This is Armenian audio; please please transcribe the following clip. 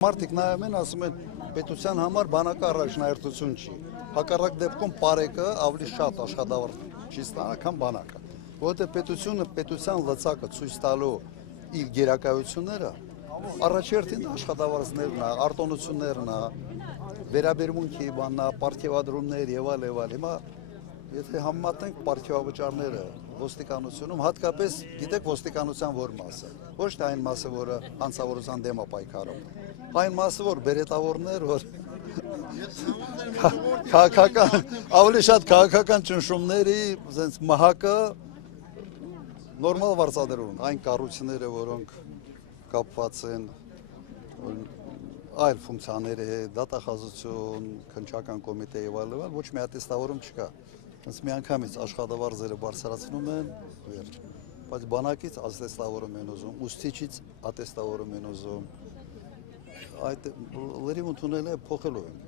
Մարդիկ նայում են, ասում են, պետության համար բանակը առաջնահերթություն չի։ Հակառակ դեպքում պարեկը ավելի շատ աշխատավարձ չի ստանա, քան բանակը։ Որովհետև պետությունը պետության լծակը ցույց տալու իր գերակայությունները առաջերտին աշխատավարձներն է, արտոնություններն է, վերաբերմունքի բանն է, պարգևադրումներ եւ այլ։ Հիմա եթե համեմատենք պարգևավճարները ոստիկանությունում, հատկապես գիտեք ոստիկանության որ մասը, ոչ թե այն մասը, որը հանցավորության դեմ է պայքարում, այն մասը, որ բերետավորներ, որ ավելի շատ քաղաքական ճնշումների մահակը նորմալ վարձատրում, այն կառույցները, որոնք կապված են այլ ֆունկցիաների հետ, դատախազություն, քննչական կոմիտե եւ այլ, ոչ մի ատեստավորում չկա։ Հենց միանգամից աշխատավարձերը բարձրացնում են, վերջ։ Բայց բանակից ատեստավորում են ուզում, ուսուցիչից ատեստավորում են ուզում։ Այդ լրիվ ընդունել է փոխելու են։